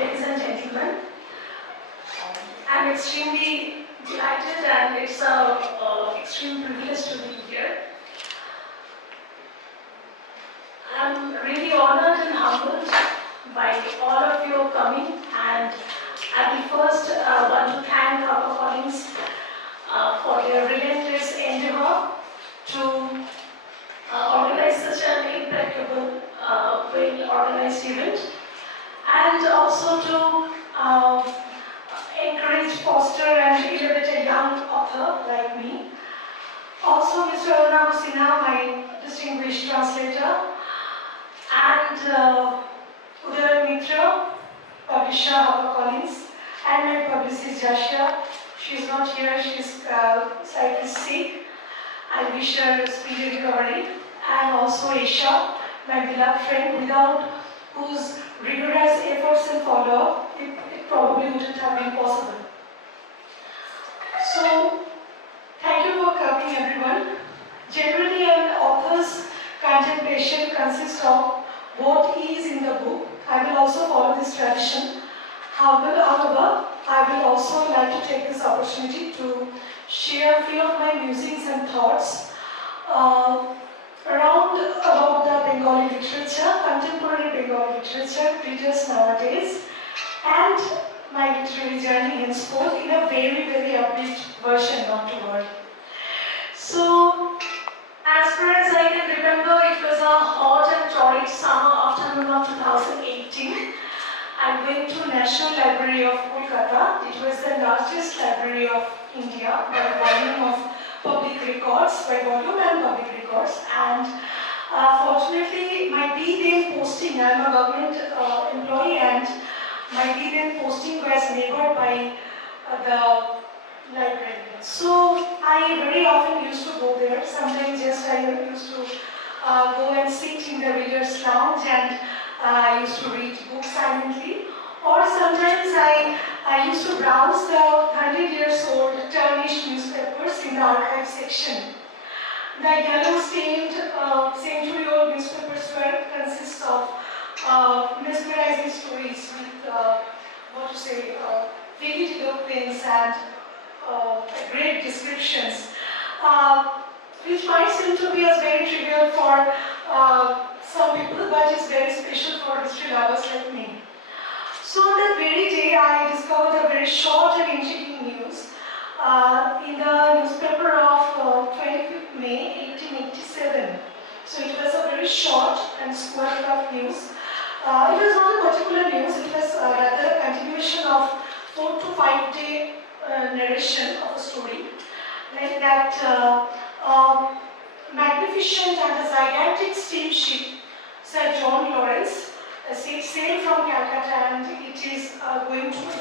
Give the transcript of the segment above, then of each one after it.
ladies and gentlemen. I'm extremely delighted and it's an extreme privilege to be here. I'm really honored and humbled by all of you coming, and I will first want to thank Harper Collins for their relentless endeavor to organize such an impeccable, well-organized event, and also to encourage, foster and elevate a young author like me. Also Mr. Arunab Sinha, my distinguished translator, and Uday Mitra, publisher Harper Collins, and my publicist Jasha. She's not here, she's slightly sick. I wish her a speedy recovery. And also Aisha, my beloved friend, without whose rigorous efforts and follow-up, it probably wouldn't have been possible. So, thank you for coming, everyone. Generally, an author's contemplation consists of what is in the book. I will also follow this tradition. However, I will also like to take this opportunity to share a few of my musings and thoughts around about the Bengali literature, contemporary Bengali literature, readers nowadays, and my literary journey henceforth in a very, very upbeat version, not to worry. So, as far as I can remember, it was a hot and torrid summer afternoon of 2018. I went to National Library of Kolkata. It was the largest library of India by volume of public records, by volume and public records. And fortunately, my D-Day posting, I'm a government employee, and my D-Day posting was neighbored by the library. So I very often used to go there. Sometimes just I used to go and sit in the reader's lounge and I used to read books silently. Or sometimes I used to browse the 100 years old tarnished newspapers in the archive section. The yellow-stained, century-old newspapers consist of mesmerizing stories with, vivid eloquence and great descriptions, which might seem to be as very trivial for some people, but it's very special for history lovers like me. So on that very day, I discovered a very short and intriguing news in the newspaper of 25th May 1887. So it was a very short and square-cut news. It was not a particular news, it was rather a continuation of 4 to 5 day narration of a story, like that magnificent and a gigantic steamship, Sir John Lawrence, sailed from Calcutta, and it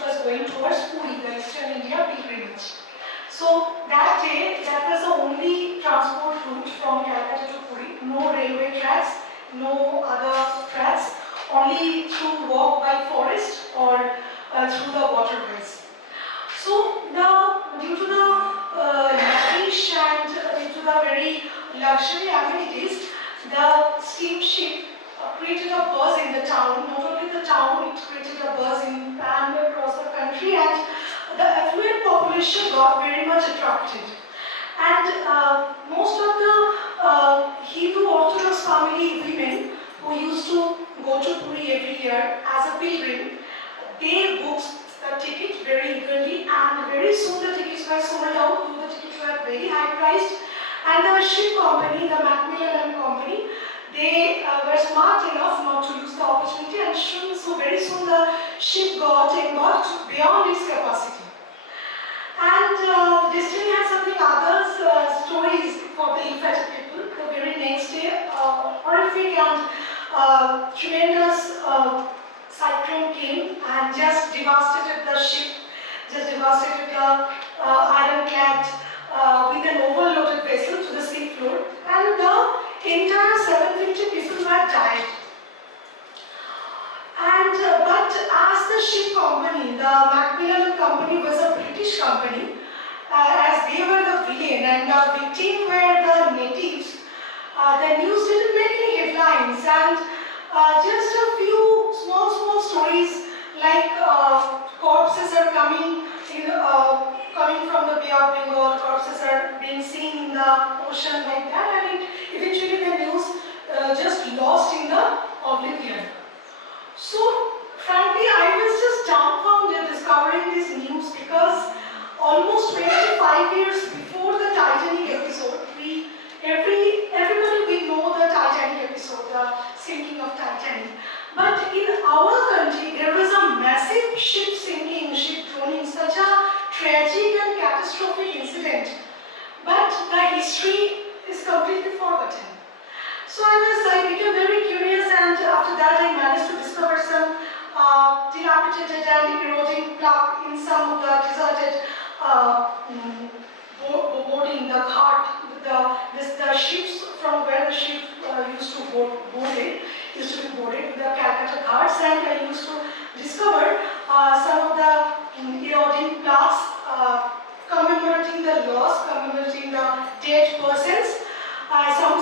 was going towards Puri, the Eastern India pilgrimage. So that day, that was the only transport route from Calcutta to Puri. No railway tracks, no other tracks, only through walk by forest or through the waterways. So due to the lavish and due to the very luxury amenities, the steamship created a buzz in the town. Not only the town, it created a buzz in and across the country, and the affluent population got very much attracted. And most of the Hindu Orthodox family women who used to go to Puri every year as a pilgrim, they booked the ticket very eagerly, and very soon the tickets were sold out. The tickets were very high priced, and the ship company, the Macmillan and Company, they were smart enough not to lose the opportunity, and so very soon the ship got beyond its capacity. And destiny had something other stories for the infected people. The very next day, horrific and tremendous cyclone came and just devastated the ship, just devastated the ironclad with an overloaded vessel to the sea floor, and the entire 750 people were died. And but as the ship company, the Macmillan Company was a British company, as they were the villain and the victim were the natives, the news didn't make any headlines, and just a few small stories like question like that, and it, eventually the news just lost in the oblivion. So, frankly, I was just dumbfounded discovering this news because almost 25 years before the Titanic episode, everybody we know the Titanic episode, the sinking of Titanic. But in our country, there was a massive ship sinking, ship drowning, such a tragic and catastrophic incident. But the history is completely forgotten. So I became very curious, and after that I managed to discover some dilapidated and eroding plaque in some of the deserted boarding, the cart, the ships from where the ship used to be boarded with the Calcutta carts, and I used to discover some of the eroding plaques commemorating the loss, commemorating the dead persons.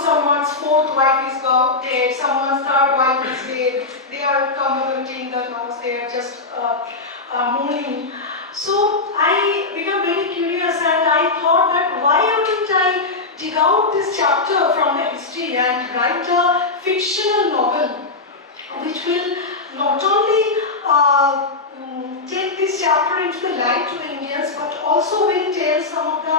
Someone's fourth wife is dead, someone's third wife is dead. They are commemorating the loss, they are just mourning. So I became very curious, and I thought that why wouldn't I dig out this chapter from the history and write a fictional novel which will not only take this chapter into the light to the Indians, but also will tell some of the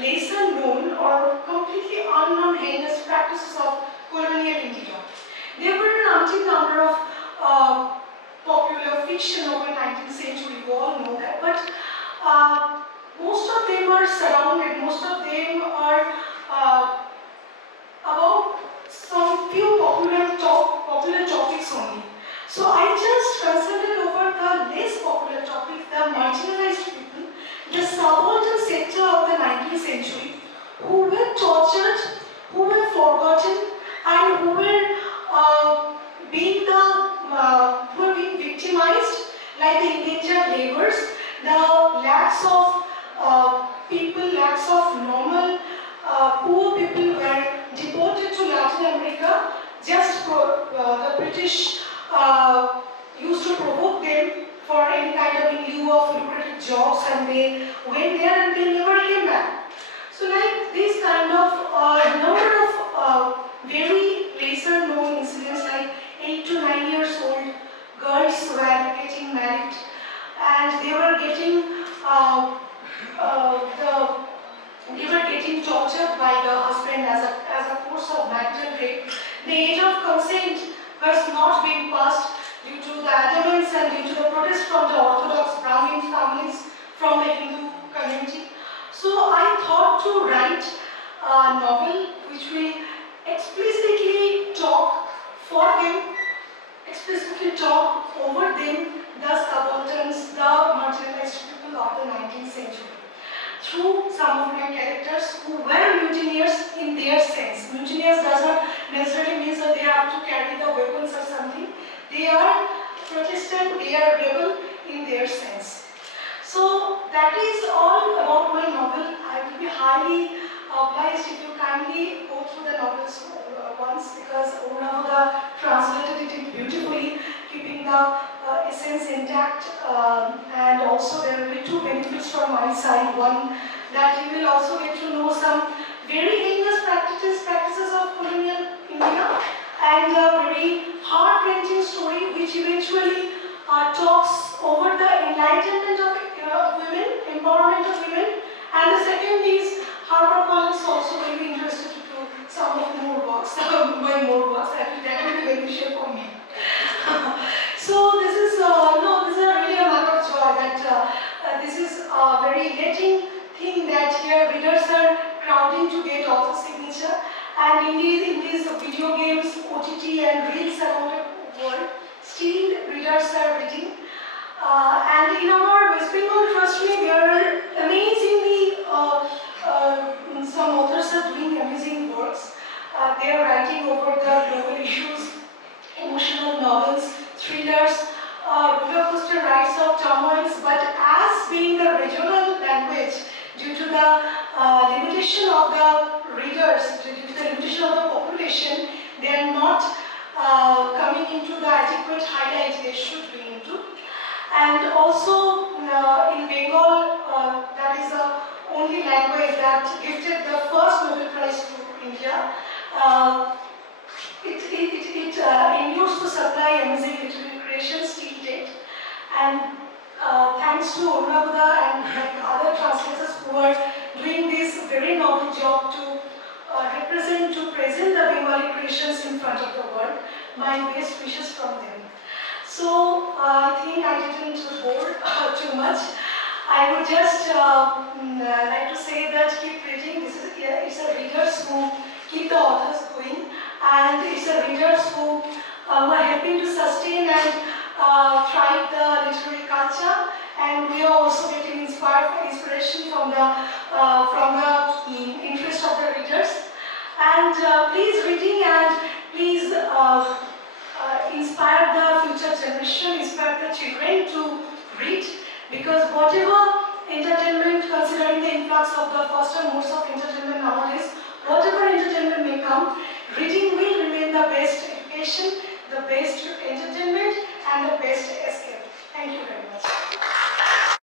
lesser known or completely unknown heinous practices of colonial India. There were an umpteen number of popular fiction over 19th century, we all know that, but most of them are surrounded, most of them are about some few popular topics only. So I just concentrated over the less popular topics, the marginalized people, the subaltern sector of the 19th century, who were tortured, who were forgotten, and who were being victimized, like the indentured laborers, the lacks of lacks of normal poor people were deported to Latin America. Just the British used to provoke them for any kind of in lieu of lucrative jobs, and they went there and they never came back. So like this kind of number of very lesser known incidents, like 8 to 9 years old girls were getting married, and they were getting tortured by the husband as a course of marital rape. The age of consent was not being passed due to the adamance and due to the protest from the Orthodox Brahmin families from the Hindu community. So I thought to write a novel which will explicitly talk for them, explicitly talk over them, the subalterns, the marginalized people of the 19th century, through some of my characters who were mutineers in their sense. Mutineers does not necessarily mean that they have to carry the weapons or something. They are Protestant, they are rebel in their sense. So that is all about my novel. I will be highly obliged if you kindly go through the novels once, because Ornavoda translated it beautifully, keeping the essence intact, and also there will be two benefits from my side. One, that you will also get to know some very heinous practices of colonial India, and a very heart-wrenching story which eventually talks over the enlightenment of women, empowerment of women. And the second is Harper Collins also will be interested to do some of more works, my more works. That will be beneficial for me. So this is really a matter of joy that this is a very getting thing that here readers are crowding to get author signature, and indeed in these video games, OTT and reels around the world, still readers are reading. And in our West Bengal, trust me, there are amazingly some authors are doing amazing works. They are writing over the global issues, emotional novels, thrillers, roller coaster rides of turmoils, but as being the regional language, due to the limitation of the readers, due to the limitation of the population, they are not coming into the adequate highlight they should be into. And also in Bengal, that is the only language that gifted the first Nobel Prize to India. It endures to supply amazing literary creations till date, and thanks to Urnabuda and like other translators who are doing this very noble job to represent, to present the Bengali creations in front of the world. My best wishes from them. So I think I didn't bore too much. I would just like to say that keep reading. This is it's a readers who keep the authors going, and it's a readers who are helping to sustain and thrive the literary culture. And we are also getting inspiration from the interest of the readers. And please reading and please inspire the future generation, inspire the children to read, because whatever entertainment, considering the influx of the faster modes of entertainment nowadays, whatever entertainment may come, reading will remain the best education, the best entertainment, and the best escape. Thank you very much.